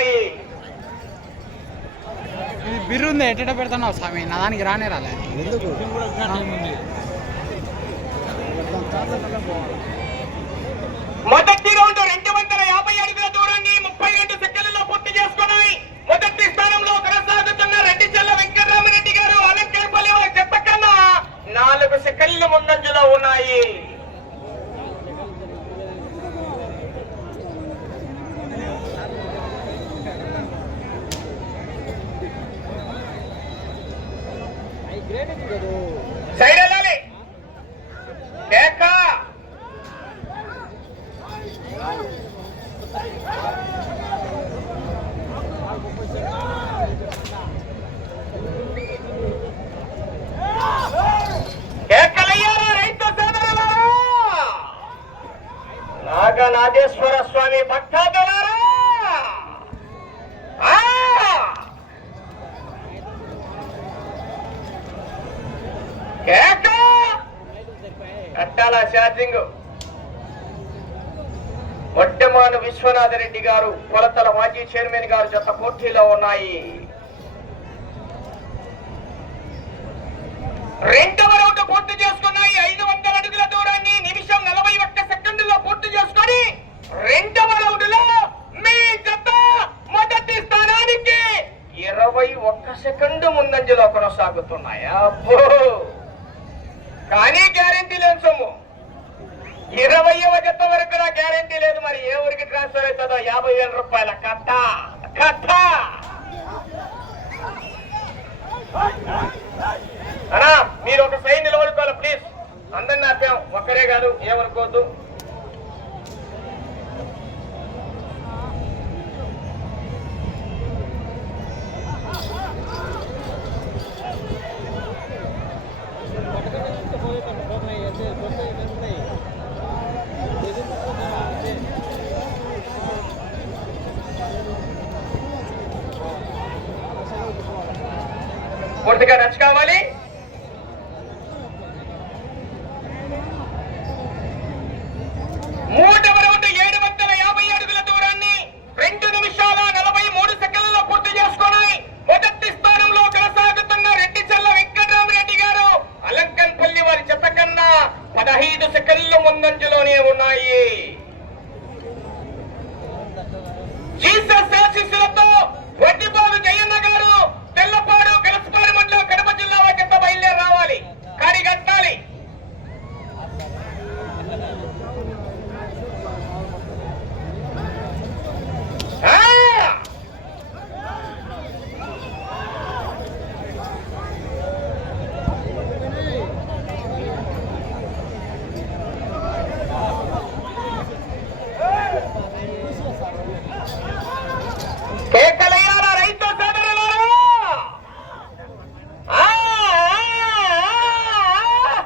ఉన్నాయి ఇది బిర్రు ఉంది ఎట్ట పెడుతున్నావు స్వామి? నా దానికి రానే రాలే. మొదటి రౌండ్ రెండు వందల యాభై అడుగుల దూరాన్ని ముప్పై రెండు సెకండ్లలో పూర్తి చేసుకున్నాయి. మొదటి స్థానంలో కొనసాగుతున్న రెడ్డి చెల్ల వెంకటరామరెడ్డి గారు అలంకరపల్లి చెత్త కన్నా నాలుగు సెకండ్లు ముందంజలో ఉన్నాయి. సైడ్ విశ్వనాథ రెడ్డి గారు కొలతల మాజీ చైర్మన్ గారు జత పోటీలో ఉన్నాయి. రెండవ రౌండ్ పూర్తి చేసుకున్నాయి. ఐదు వందల అడుగుల దూరాన్ని నిమిషం నలభై ఒక్క సెకండ్లో పూర్తి చేసుకొని రెండవ రౌండ్లో మీ జత మొదటి స్థానానికి ఇరవై ఒక్క సెకండ్ ముందంజలో కొనసాగుతున్నాయా. కానీ గ్యారెంటీ లేని సొమ్ము. ఇరవయవ జత వరకు నా గ్యారంటీ లేదు. మరి ఏ ఊరికి ట్రాన్స్ఫర్ అవుతుందో? యాభై వేల రూపాయల కట్ట. కట్ట. అన్నా మీరు ఒక సైన్ నిలబడుకోవాలి ప్లీజ్ అందరిని ఆపాం. ఒక్కరే కాదు ఏమనుకోవద్దు పూర్తిగా రచ్ కావాలి మూడవ రౌండ్ ఏడు వందల యాభై అడుగుల దూరాన్ని రెండు నిమిషాల నలభై మూడు సెకండ్లలో పూర్తి చేసుకున్నాయి మొదటి స్థానంలో కొనసాగుతున్న రెడ్డి చెల్ల వెంకటరామరెడ్డి గారు అలంకన్పల్లి వారి చెత్త కన్నా పదహైదు సెకండ్లు ముందంజలోనే ఉన్నాయి. జీసస్ ఆశీస్సులతో వడ్డిబాబు జయన్న గారు తెల్లపాడు కలసపాడు మండలం కడప జిల్లా వారి బయలుదేరి రావాలి కాడి కట్టాలి ఆ! కేకలయ్యారా రైతు సోదరులారా ఆ, ఆ, ఆ.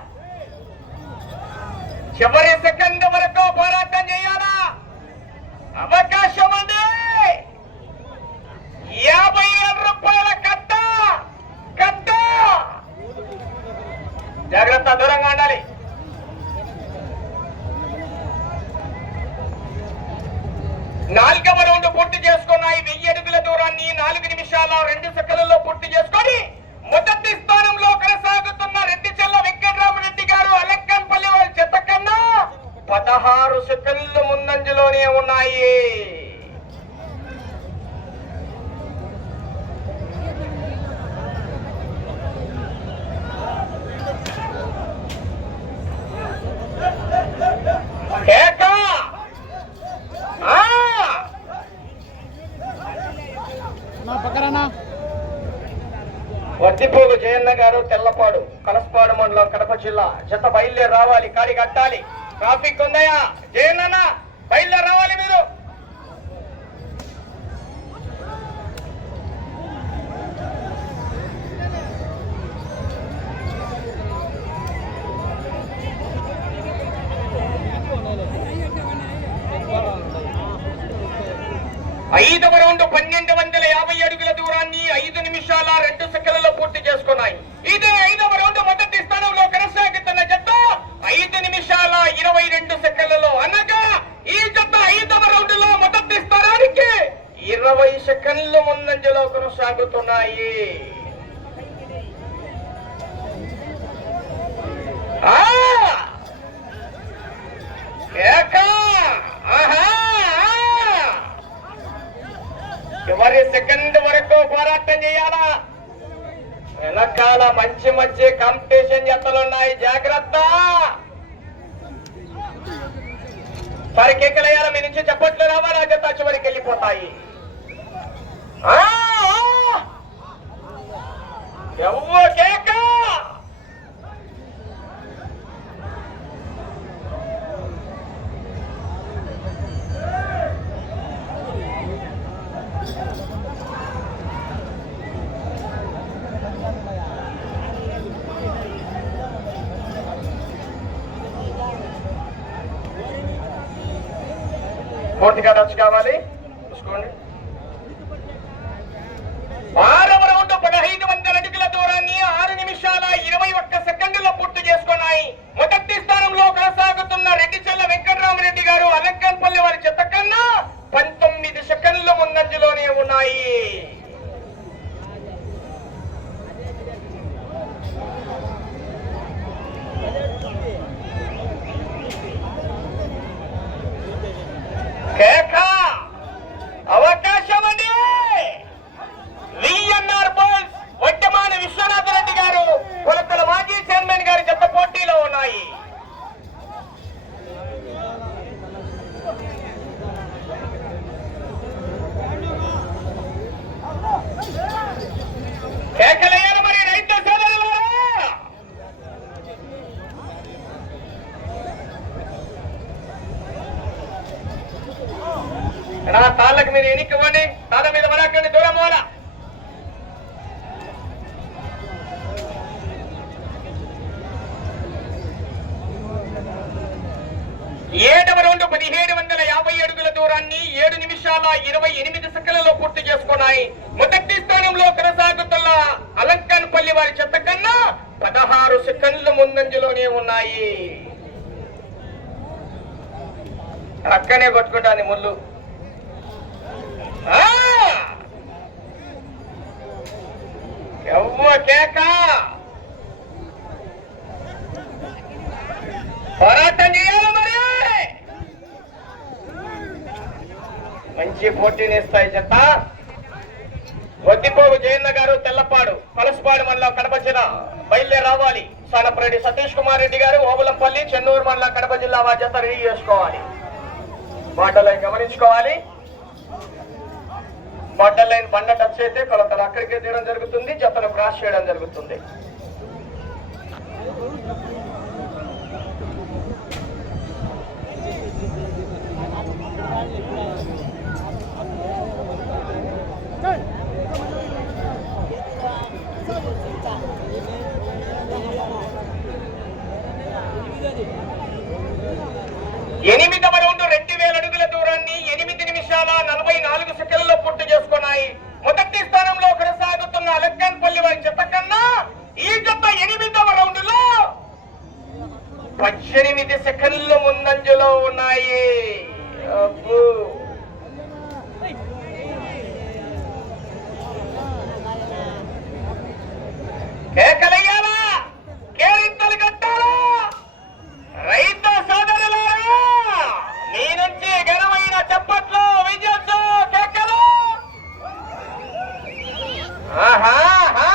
చివరి సెకండ్ వరకు పోరాటం చేయాలా అవకాశం ఉంది యాభై వేల రూపాయల కట్ట కట్ట జాగ్రత్త దూరంగా ఉండాలి నాలుగవ రౌండ్ పూర్తి చేసుకున్నాయి వెయ్యి అడుగుల దూరాన్ని నాలుగు నిమిషాల రెండు సెకండ్లలో పూర్తి చేసుకొని మొదటి స్థానంలో కొనసాగుతున్న రెడ్డి చెల్ల వెంకటరామరెడ్డి గారు అలంకన్పల్లి వారి చెత్త కన్నా పదహారు సెకండ్లు ముందంజలోనే ఉన్నాయి. వద్దిపోగు జయన్న గారు తెల్లపాడు కలసపాడు మండలం కడప జిల్లా. జత బయలుదేరి రావాలి కాడి కట్టాలి. ట్రాఫిక్ ఉందయా జయన్న బయలుదేరి రావాలి మీరు. ఐదవ రౌండ్ పన్నెండు వందల యాభై అడుగుల దూరాన్ని ఐదు నిమిషాల రెండు సెకండ్లలో పూర్తి చేసుకున్నాయి. ఇదే ఐదవ రౌండ్ మొదటి స్థానంలో కొనసాగుతున్న జట్టు ఐదు నిమిషాల ఇరవై రెండు సెకండ్లలో అనగా ఈ జత ఐదవ రౌండ్లో మొదటి స్థానానికి ఇరవై సెకండ్లు ముందంజలో కొనసాగుతున్నాయి. చివరి సెకండ్ వరకు పోరాటం చేయాలా? వెనకాల మంచి మంచి కాంపిటీషన్ జతలున్నాయి. జాగ్రత్త! వారి కేకలయ్యాల మీ నుంచి చెప్పట్లు రామరాజంతా జత చివరికి వెళ్ళిపోతాయి ఆ! కేక పూర్తిగా టచ్ కావాలి. చూసుకోండి ఆరవ రౌండ్ పదహైదు వందల అడుగుల దూరాన్ని ఆరు నిమిషాల ఇరవై ఒక్క సెకండ్లో పూర్తి చేసుకున్నాయి. మొదటి స్థానంలో కొనసాగుతున్న రెడ్డిచెల్ల వెంకటరామరెడ్డి గారు అలంకన్పల్లి వారి చెత్త కన్నా పంతొమ్మిది సెకండ్ల ముందంజలోనే ఉన్నాయి. కేక అవకాశం ఉన్నాయి. పక్కనే కొట్టుకుంటాను ముళ్ళు ఆ! ఎవ్వ కేక పోరాటం చేయాలి మరి మంచి పోటీని ఇస్తాయి చెత్త వద్దిపోగు జయన్న గారు తెల్లపాడు పలసపాడు మండలం కడప జిల్లా బయలుదేరి రావాలి. సనప్రెడ్డి సతీష్ కుమార్ రెడ్డి గారు ఓబులంపల్లి చెన్నూరు మండలం కడప జిల్లా బాధ్యత రెడీ చేసుకోవాలి లైన్ గమనించుకోవాలి. బార్డర్ లైన్ బండ టచ్ అయితే కొలతలు అక్కడికే తీయడం జరుగుతుంది జతను క్రాస్ చేయడం జరుగుతుంది ఎనిమిదవ రౌండ్ రెండు వేల అడుగుల దూరాన్ని ఎనిమిది నిమిషాల నలభై నాలుగు సెకండ్లలో పూర్తి చేసుకున్నాయి మొదటి స్థానంలో కొనసాగుతున్న అలక్కన్పల్లి వారి జత కన్నా ఈ జత ఎనిమిదవ రౌండ్లో పద్దెనిమిది సెకండ్లు ముందంజలో ఉన్నాయి అబ్బో. కేకలయ్యాలా కేరింతలు కట్టాలా రైతు సోదరులారా మీ నుంచి ఘనమైన చప్పట్లు విజయంతో కేకలు ఆహాహా.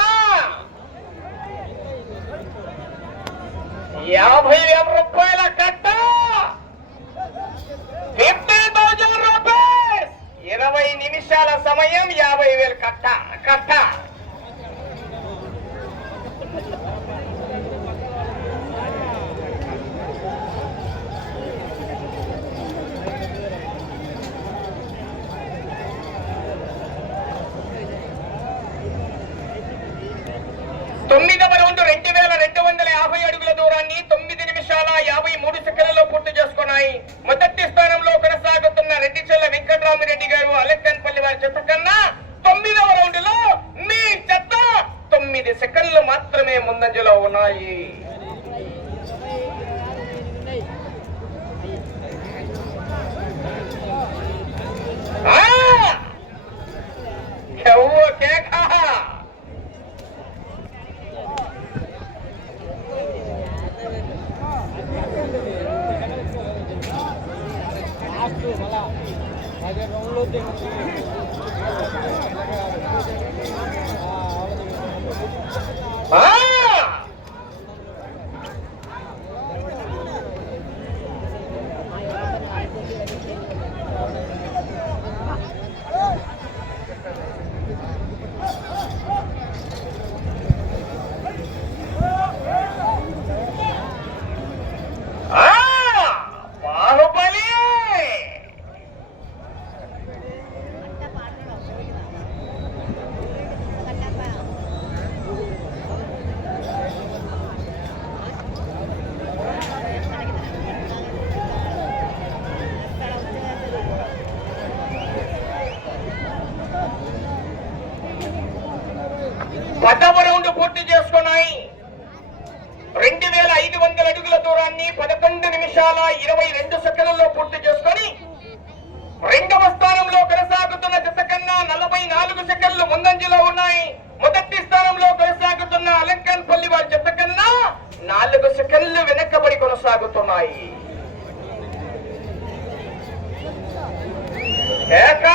యాభై వేల రూపాయల కట్ట ఫిఫ్టీ థౌజండ్ రూపీస్ ఇరవై నిమిషాల సమయం యాభై వేలు కట్ట కట్ట తొమ్మిదవ రౌండ్ రెండు వేల రెండు వందల యాభై అడుగుల దూరాన్ని తొమ్మిది నిమిషాల యాభై మూడు సెకండ్లలో పూర్తి చేసుకున్నాయి మొదటి స్థానంలో కొనసాగుతున్న రెడ్డిచెల్ల వెంకటరామిరెడ్డి గారు అలెక్కన్పల్లి వారి చెత్త కన్నా తొమ్మిదవ రౌండ్లో మీ ఆ! ఎవ్వు కేక ఆ! ఆ! బాహుబలి పదవ రౌండ్ పూర్తి చేసుకున్నాయి రెండు వేల ఐదు వందల అడుగుల దూరాన్ని పదకొండు నిమిషాల ఇరవై రెండు సెకండ్లలో పూర్తి చేసుకొని రెండవ స్థానంలో కొనసాగుతున్న జత కన్నా నలభై నాలుగు సెకండ్లు ముందంజలో ఉన్నాయి. మొదటి స్థానంలో కొనసాగుతున్న అలంకన్ పల్లి వారి జత కన్నా నాలుగు సెకండ్లు వెనకబడి కొనసాగుతున్నాయి. ఏక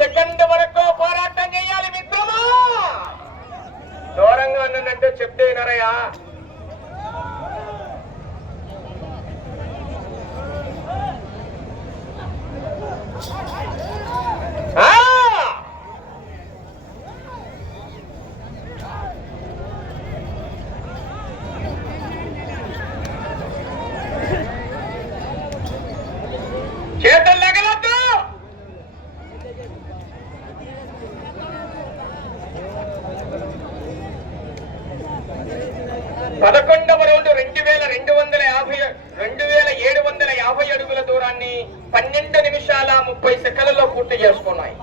సెకండ్ వరకు పోరాటం చేయాలి మిత్రమా దూరంగా చెప్తే వినరయ్యా ఆ! చేతులు లగలద్దు పదకొండవ రౌండ్ రెండు వేల రెండు వందల యాభై రెండు వేల ఏడు వందల యాభై అడుగుల దూరాన్ని పన్నెండు నిమిషాల ముప్పై సెకండ్లలో పూర్తి చేసుకున్నాయి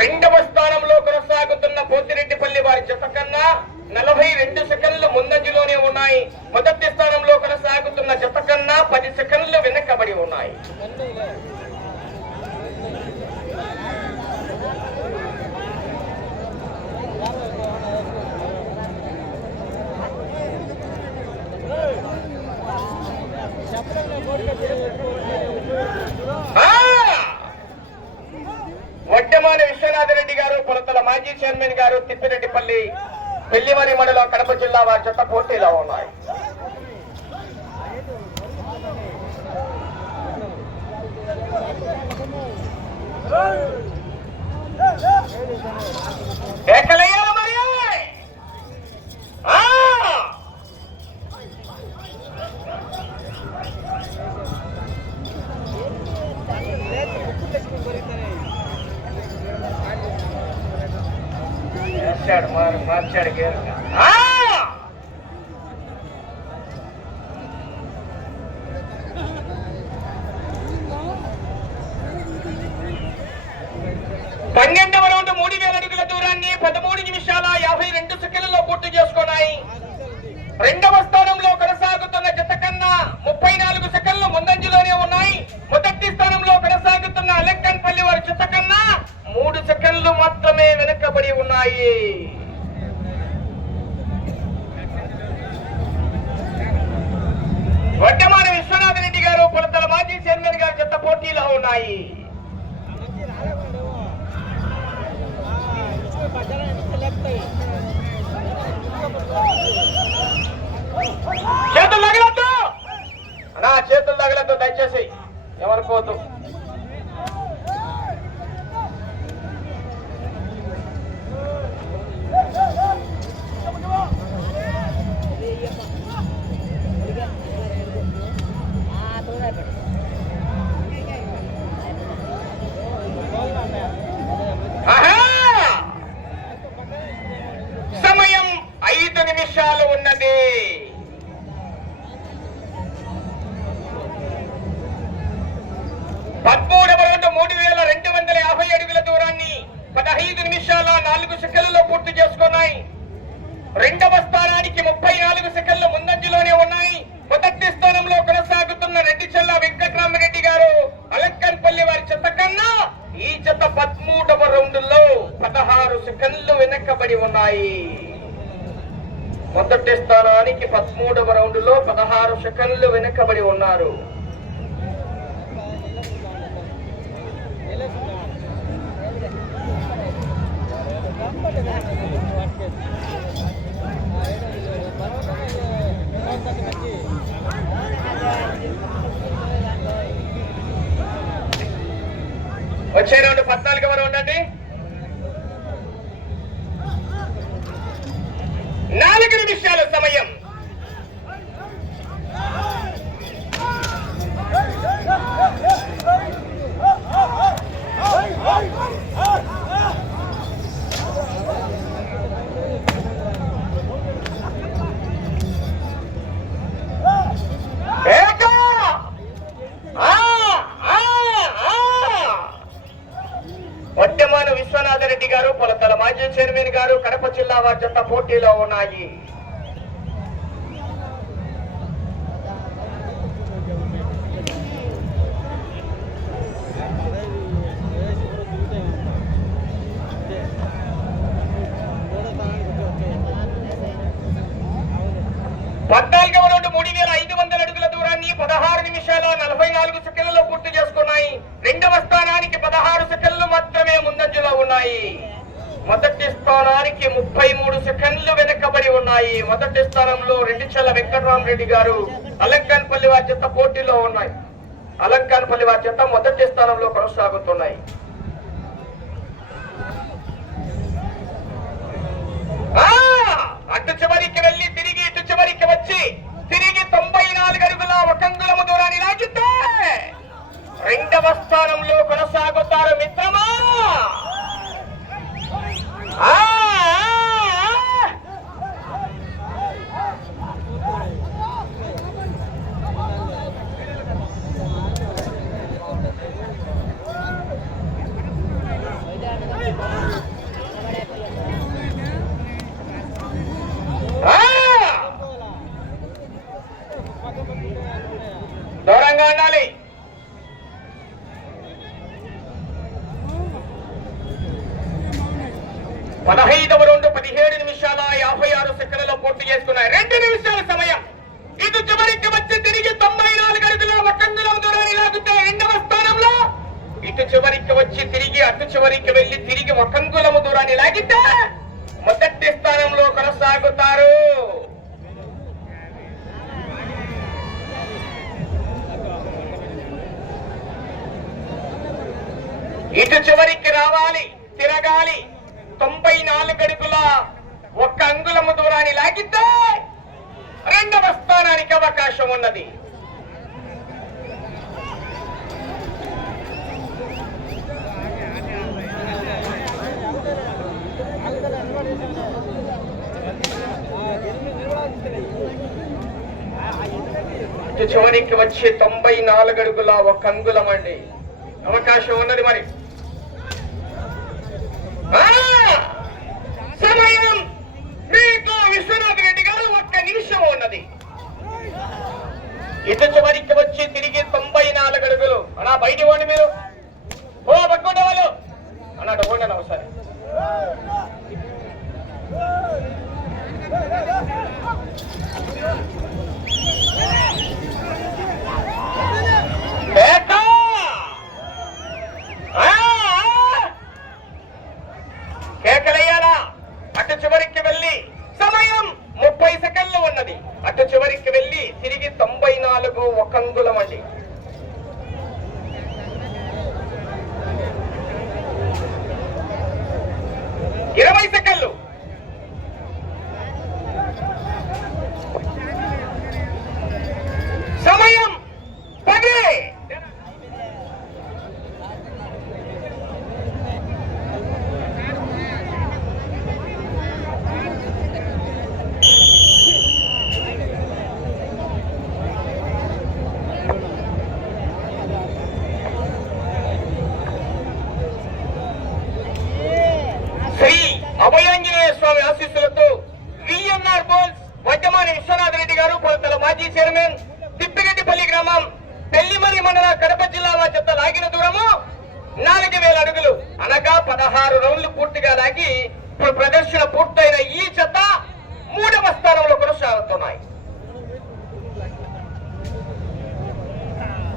రెండవ స్థానంలో కొనసాగుతున్న పోతిరెడ్డిపల్లి వారి జత కన్నా నలభై రెండు సెకండ్లు ముందంజలోనే ఉన్నాయి. మొదటి స్థానంలో కొనసాగుతున్న జత కన్నా పది సెకండ్లు వెనకబడి ఉన్నాయి. వడ్డమాన విశ్వనాథ రెడ్డి గారు కొలతల మాజీ చైర్మన్ గారు తిప్పిరెడ్డిపల్లి పెళ్ళిమరి మండలం కడప జిల్లా వారి చెత్త పోటీలో ఉన్నాయి. కేకలయ్యారు మరి ఆ! మార్చాడు మారు మార్చాడు గేరుగా ఆ! పన్నెండవ రౌండ్ మూడు వేల అడుగుల దూరాన్ని పదమూడు నిమిషాల యాభై రెండు సెకండ్లలో పూర్తి చేసుకున్నాయి రెండవ స్థానంలో కొనసాగుతున్న జత కన్నా ముప్పై నాలుగు సెకండ్లు ముందంజలోనే ఉన్నాయి. మొదటి స్థానంలో కొనసాగుతున్న అలెక్కన్పల్లి వారి జత కన్నా మూడు సెకండ్లు మాత్రమే వెనుకబడి ఉన్నాయి. వడ్డమాన విశ్వనాథ్ రెడ్డి గారు కొలతల మాజీ చైర్మన్ గారు చెత్త పోటీలో ఉన్నాయి. చేతులు తగలద్దు దయచేసి ఎవరిపోతు రెండవ స్థానానికి ముప్పై నాలుగు సెకండ్లు ముందంజలోనే ఉన్నాయి మొదటి స్థానంలో కొనసాగుతున్న రెడ్డి చెల్ల వెంకటరామరెడ్డి గారు అలక్కన్పల్లి వారి చెత్త కన్నా ఈ జత పదమూడవ రౌండ్లో పదహారు సెకండ్లు వెనక్కబడి ఉన్నాయి. మొదటి స్థానానికి పదమూడవ రౌండ్లో పదహారు సెకండ్లు వెనకబడి ఉన్నారు. వచ్చే రెండు పద్నాలుగవ రౌండ్ ఉన్నాయి. పద్నాలుగవ రౌండ్ మూడు వేల ఐదు వందల అడుగుల దూరాన్ని పదహారు నిమిషాల నలభై నాలుగు సెకండ్లలో పూర్తి చేసుకున్నాయి. రెండవ స్థానానికి పదహారు సెకండ్లు మాత్రమే ముందంజలో ఉన్నాయి. మొదటి స్థానానికి ముప్పై మూడు సెకండ్లు వెనుకబడి ఉన్నాయి. మొదటి స్థానంలో రెడ్డిచల్ల వెంకటరామరెడ్డి గారు అలంకాన్పల్లి వారి చెత్త పోటీలో ఉన్నాయి. అలంకాన్పల్లి వారి చెత్త మొదటి స్థానంలో కొనసాగుతున్నాయి. ఆ! అటు చివరికి వెళ్ళి తిరిగి ఇటు చివరికి వచ్చి తిరిగి తొంభై నాలుగు అడుగుల ఒకంగులము దూరాన్ని లాగితే రెండవ స్థానంలో కొనసాగుతారు మిత్రమా! దూరంగా ఉండాలి పూర్తి రెండు నిమిషాల సమయం. ఇటు చివరికి వచ్చి తిరిగి తొంభై నాలుగు అడుగుల ఒకంగులం దూరాన్ని లాగితే రెండవ స్థానంలో ఇటు చివరికి వచ్చి తిరిగి అటు చివరికి వెళ్ళి తిరిగి ఒకంగులము దూరాన్ని లాగితే మొదటి స్థానంలో కొనసాగుతారు ఇటు చివరికి రావాలి తిరగాలి తొంభై నాలుగు అడుగుల ఒక్క అంగుళము దూరాన్ని లాగితే రెండవ స్థానానికి అవకాశం ఉన్నది ఇటు చివరికి వచ్చి తొంభై నాలుగు అడుగుల ఒక అంగుళం అండి అవకాశం ఉన్నది మరి. సమయం! మీతో విశ్వనాథ్ రెడ్డి గారు ఒక్క నిమిషం ఉన్నది. ఇటు చివరికి వచ్చి తిరిగి తొంభై నాలుగు అడుగులు అన్నా బయట ఇవ్వండి మీరు. ఓ పక్కండి వాళ్ళు. అన్నాడు పోండి ఒకసారి.